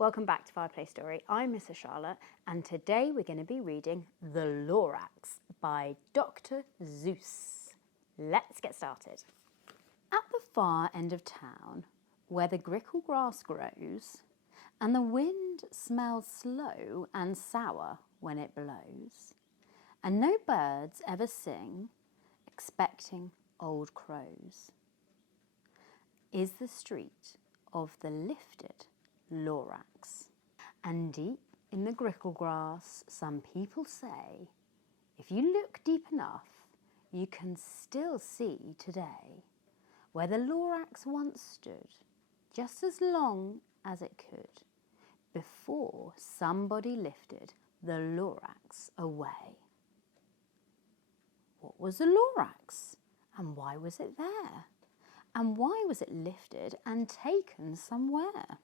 Welcome back to Fireplace Story. I'm Mrs. Charlotte, and today we're going to be reading The Lorax by Dr Seuss. Let's get started. At the far end of town, where the grickle grass grows, and the wind smells slow and sour when it blows, and no birds ever sing, expecting old crows, is the street of the lifted Lorax. And deep in the grickle grass, some people say, if you look deep enough, you can still see today where the Lorax once stood, just as long as it could, before somebody lifted the Lorax away. What was the Lorax, and why was it there? And why was it lifted and taken somewhere?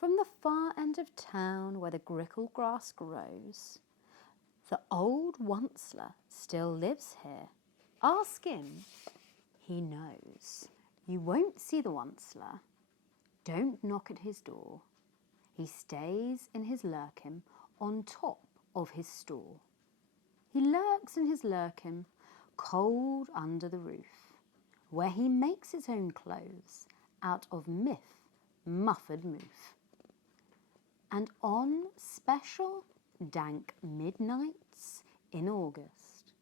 From the far end of town where the grickle grass grows, the old Once-ler still lives here. Ask him, he knows. You won't see the Once-ler. Don't knock at his door. He stays in his lurkin on top of his store. He lurks in his lurkin, cold under the roof, where he makes his own clothes out of muffed moof. And on special dank midnights in August,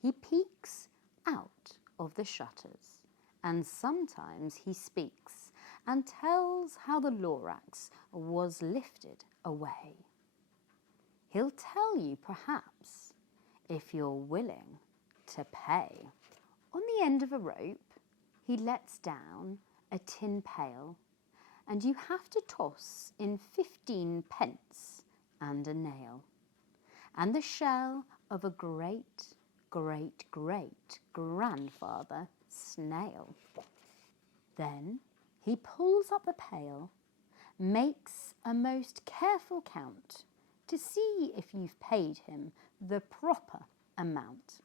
he peeks out of the shutters, and sometimes he speaks and tells how the Lorax was lifted away. He'll tell you perhaps if you're willing to pay. On the end of a rope, he lets down a tin pail, and you have to toss in 15 pence and a nail, and the shell of a great grandfather snail. Then he pulls up the pail, makes a most careful count to see if you've paid him the proper amount.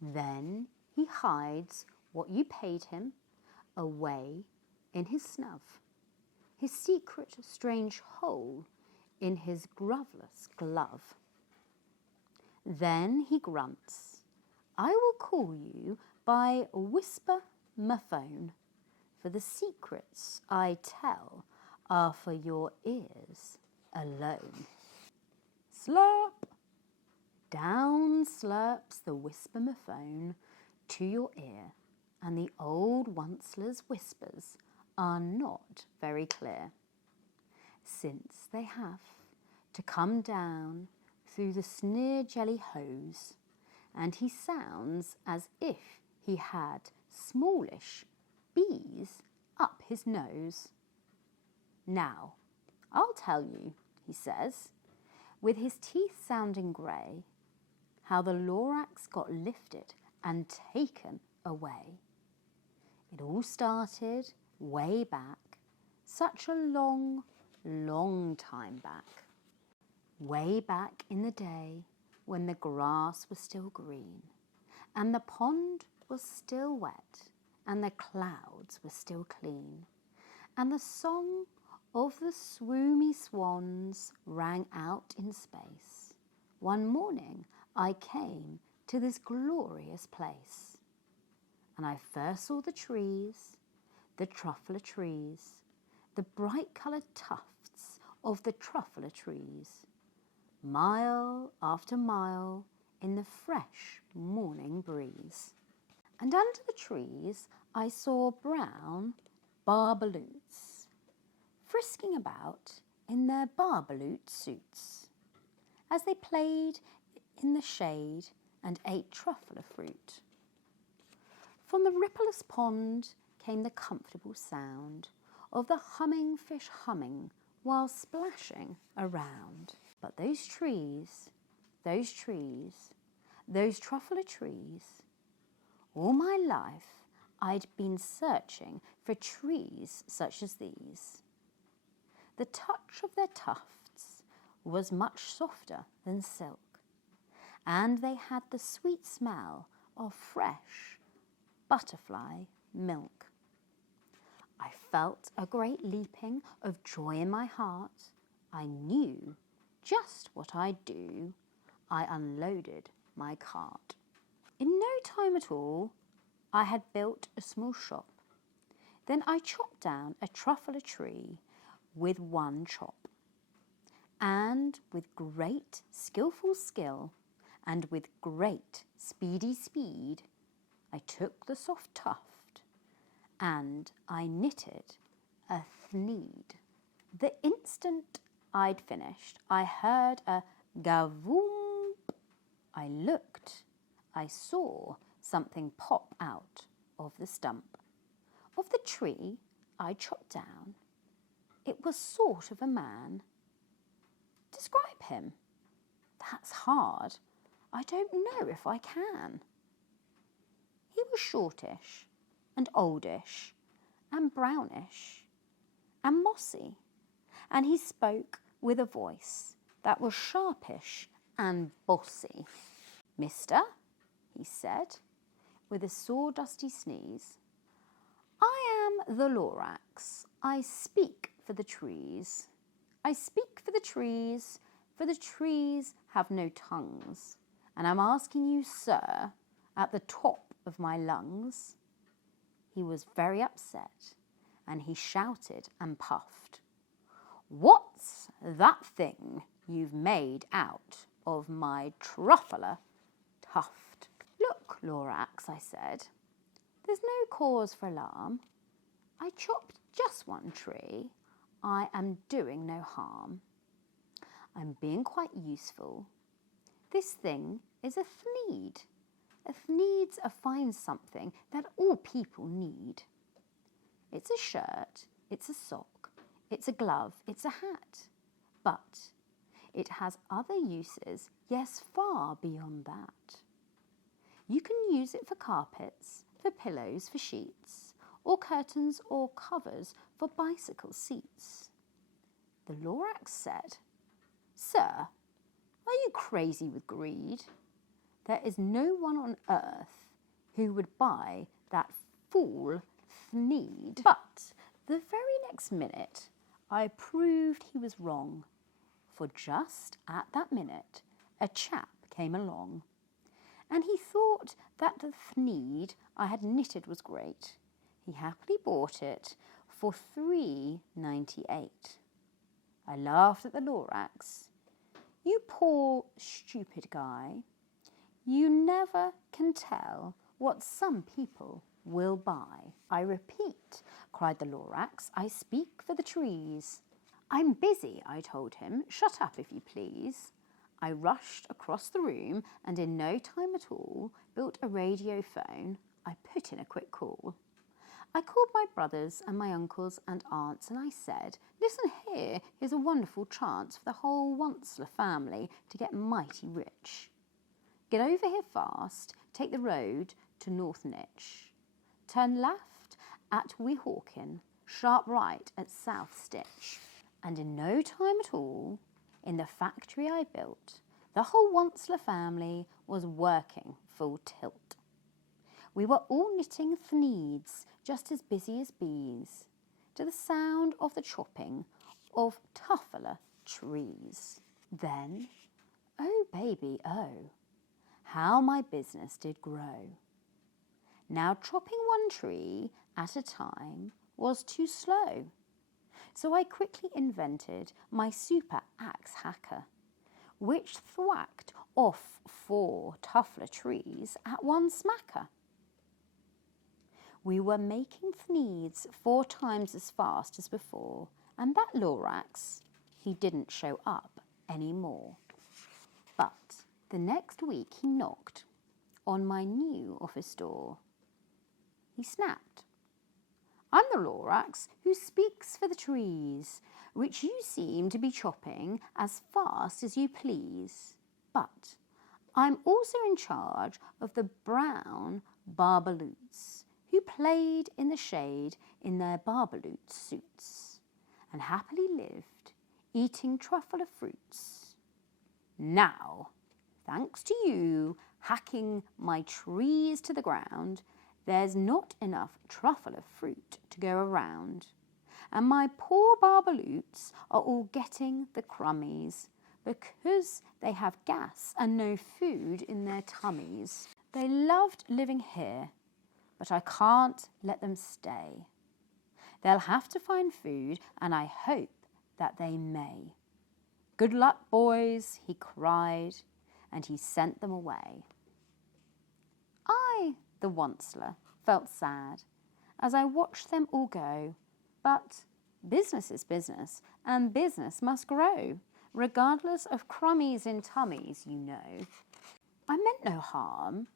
Then he hides what you paid him away in his snub, his secret strange hole in his groveless glove. Then he grunts, I will call you by whisper my phone, for the secrets I tell are for your ears alone. Slurp! Down slurps the whisper-my-phone to your ear, and the old Once-ler's whispers are not very clear, since they have to come down through the sneer jelly hose, and he sounds as if he had smallish bees up his nose. Now, I'll tell you, he says, with his teeth sounding grey, how the Lorax got lifted and taken away. It all started way back, such a long time back. Way back in the day when the grass was still green, and the pond was still wet, and the clouds were still clean, and the song of the swoomy swans rang out in space. One morning I came to this glorious place, and I first saw the trees, the Truffula Trees, the bright-coloured tufts of the Truffula Trees, mile after mile in the fresh morning breeze. And under the trees I saw brown barbaloots, frisking about in their barbaloot suits, as they played in the shade and ate truffula fruit. From the rippleless pond came the comfortable sound of the humming fish humming while splashing around. But those trees, those Truffula Trees, all my life I'd been searching for trees such as these. The touch of their tufts was much softer than silk, and they had the sweet smell of fresh butterfly milk. I felt a great leaping of joy in my heart. I knew just what I'd do. I unloaded my cart. In no time at all, I had built a small shop. Then I chopped down a truffula tree with one chop. And with great skillful skill and with great speedy speed, I took the soft tuft and I knitted a thneed. The instant I'd finished, I heard a gavoom. I looked. I saw something pop out of the stump of the tree I chopped down. It was sort of a man. Describe him. That's hard. I don't know if I can. He was shortish and oldish and brownish and mossy, and he spoke with a voice that was sharpish and bossy. Mister, he said, with a sawdusty sneeze, I am the Lorax. I speak for the trees. I speak for the trees have no tongues, and I'm asking you, sir, at the top of my lungs. He was very upset, and he shouted and puffed. What's that thing you've made out of my truffula tuft? Look, Lorax, I said, there's no cause for alarm. I chopped just one tree. I am doing no harm. I'm being quite useful. This thing is a thneed. A thneed's a fine something that all people need. It's a shirt, it's a sock, it's a glove, it's a hat. But it has other uses, yes, far beyond that. You can use it for carpets, for pillows, for sheets, or curtains or covers for bicycle seats. The Lorax said, Sir, are you crazy with greed? There is no one on earth who would buy that fool thneed. But the very next minute, I proved he was wrong, for just at that minute, a chap came along, and he thought that the thneed I had knitted was great. He happily bought it for $3.98. I laughed at the Lorax. You poor, stupid guy. You never can tell what some people will buy. I repeat, cried the Lorax, I speak for the trees. I'm busy, I told him. Shut up, if you please. I rushed across the room and in no time at all built a radio phone. I put in a quick call. I called my brothers and my uncles and aunts and I said, listen here, here's a wonderful chance for the whole Once-ler family to get mighty rich. Get over here fast, take the road to North Nitch. Turn left at Weehawken, sharp right at South Stitch. And in no time at all, in the factory I built, the whole Once-ler family was working full tilt. We were all knitting thneeds, just as busy as bees, to the sound of the chopping of Truffula Trees. Then, oh baby, oh, how my business did grow. Now chopping one tree at a time was too slow, so I quickly invented my super axe hacker, which thwacked off 4 Truffula trees at one smacker. We were making thneeds 4 times as fast as before, and that Lorax, he didn't show up any more. But the next week he knocked on my new office door. He snapped, I'm the Lorax who speaks for the trees, which you seem to be chopping as fast as you please. But I'm also in charge of the brown barbaloots, who played in the shade in their barbaloot suits, and happily lived, eating truffula fruits. Now, thanks to you hacking my trees to the ground, There's not enough truffula fruit to go around, and my poor barbaloots are all getting the crummies because they have gas and no food in their tummies. They loved living here, but I can't let them stay. They'll have to find food, and I hope that they may. Good luck, boys, he cried, and he sent them away. I, the Once-ler, felt sad as I watched them all go, but business is business, and business must grow, regardless of crummies in tummies, you know. I meant no harm.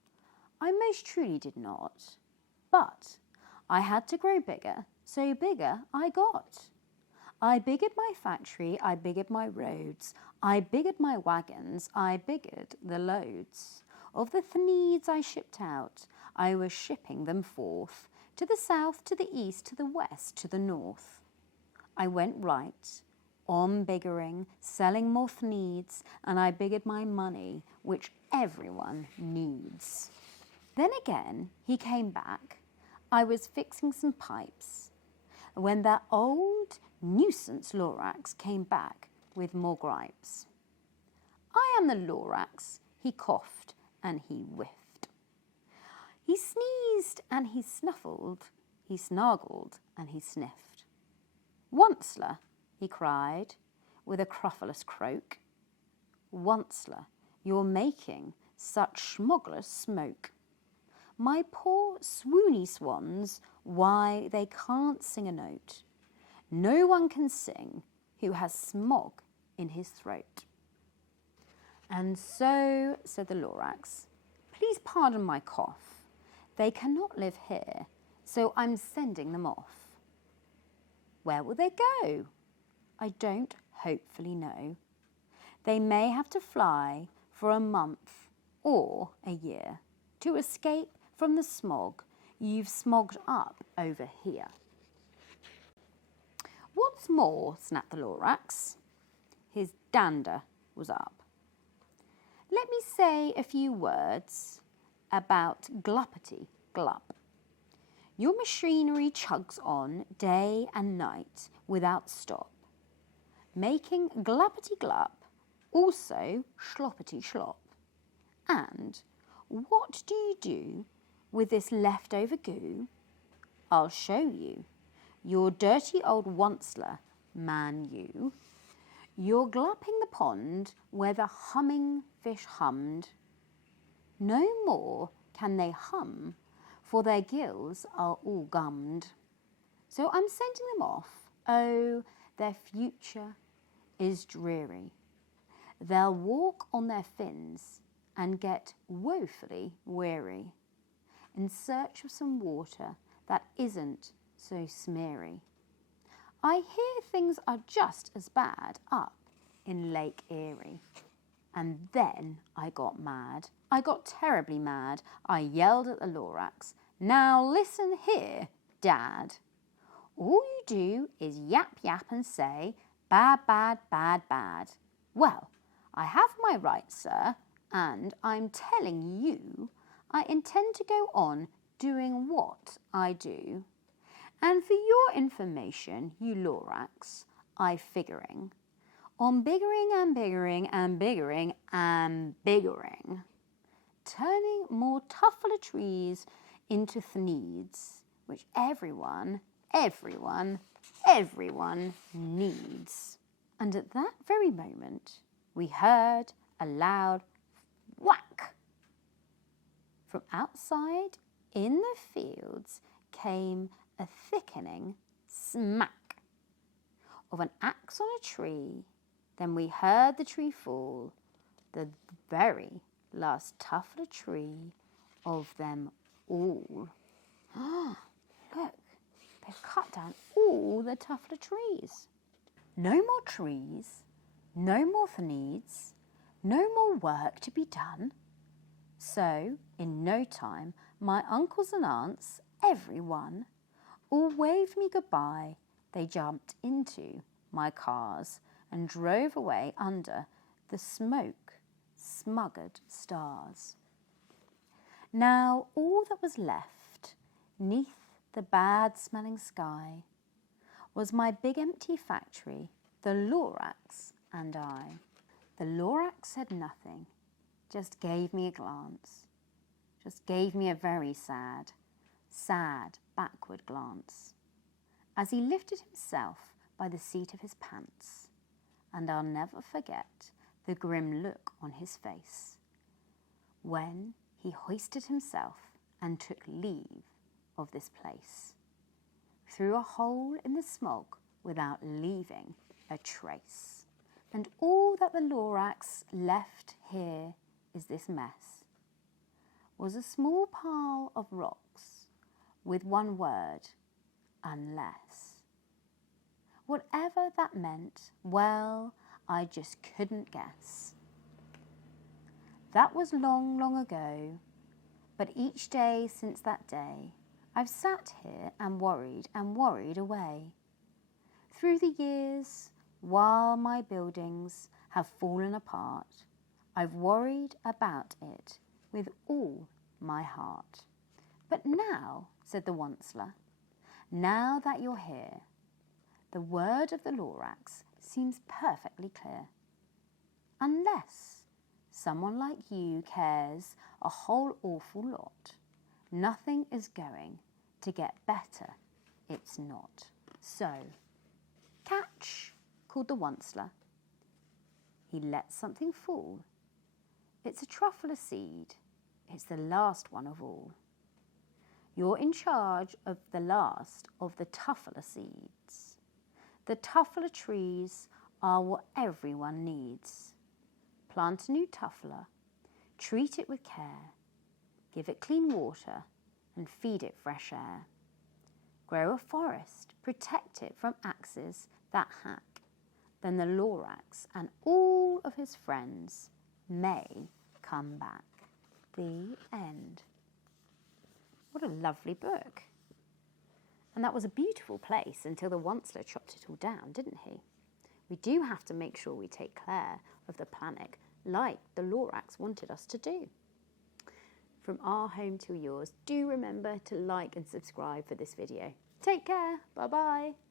I most truly did not. But I had to grow bigger, so bigger I got. I biggered my factory, I biggered my roads, I biggered my wagons, I biggered the loads. Of the thneeds I shipped out, I was shipping them forth, to the south, to the east, to the west, to the north. I went right on biggering, selling more thneeds, and I biggered my money, which everyone needs. Then again, he came back. I was fixing some pipes, when that old nuisance Lorax came back with more gripes. I am the Lorax, he coughed and he whiffed. He sneezed and he snuffled, he snargled and he sniffed. Once-ler, he cried with a cruffulous croak. Once-ler, you're making such smoggless smoke. My poor swoony swans, why they can't sing a note. No one can sing who has smog in his throat. And so, said the Lorax, please pardon my cough. They cannot live here, so I'm sending them off. Where will they go? I don't hopefully know. They may have to fly for a month or a year to escape from the smog you've smogged up over here. What's more, snapped the Lorax. His dander was up. Let me say a few words about Gluppity Glup. Your machinery chugs on day and night without stop, making Gluppity Glup also Schloppity Schlop. And what do you do with this leftover goo? I'll show you. Your dirty old Once-ler, man you. You're glupping the pond where the humming fish hummed. No more can they hum, for their gills are all gummed. So I'm sending them off. Oh, their future is dreary. They'll walk on their fins and get woefully weary, in search of some water that isn't so smeary. I hear things are just as bad up in Lake Erie. And then I got mad. I got terribly mad. I yelled at the Lorax, now listen here, Dad. All you do is yap yap and say, bad, bad, bad, bad. Well, I have my rights, sir, and I'm telling you I intend to go on doing what I do. And for your information, you Lorax, I figuring on biggering and biggering and biggering and biggering, turning more Truffula trees into thneeds, which everyone needs. And at that very moment, we heard a loud whack. From outside in the fields came a thickening smack of an axe on a tree. Then we heard the tree fall, the very last Truffula tree of them all. Look, they've cut down all the Truffula trees. No more trees, no more thneeds, no more work to be done. So, in no time, my uncles and aunts, everyone, all waved me goodbye. They jumped into my cars and drove away under the smoke-smuggered stars. Now all that was left 'Neath the bad-smelling sky was my big empty factory, the Lorax and I. The Lorax said nothing, just gave me a glance, just gave me a very sad, sad backward glance, as he lifted himself by the seat of his pants, and I'll never forget the grim look on his face when he hoisted himself and took leave of this place, through a hole in the smog without leaving a trace. And all that the Lorax left here is this mess, was a small pile of rocks with one word, unless. Whatever that meant, well, I just couldn't guess. That was long, long ago, but each day since that day, I've sat here and worried away. Through the years, while my buildings have fallen apart, I've worried about it with all my heart. But now, said the Once-ler, now that you're here, the word of the Lorax seems perfectly clear. Unless someone like you cares a whole awful lot, nothing is going to get better, it's not. So, catch, called the Once-ler. He let something fall. It's a truffula seed. It's the last one of all. You're in charge of the last of the Truffula seeds. The Truffula trees are what everyone needs. Plant a new Truffula, treat it with care, give it clean water and feed it fresh air. Grow a forest, protect it from axes that hack. Then the Lorax and all of his friends may come back. The end. What a lovely book. And that was a beautiful place until the Once-ler chopped it all down, didn't he? We do have to make sure we take care of the planet like the Lorax wanted us to do. From our home to yours, do remember to like and subscribe for this video. Take care. Bye-bye.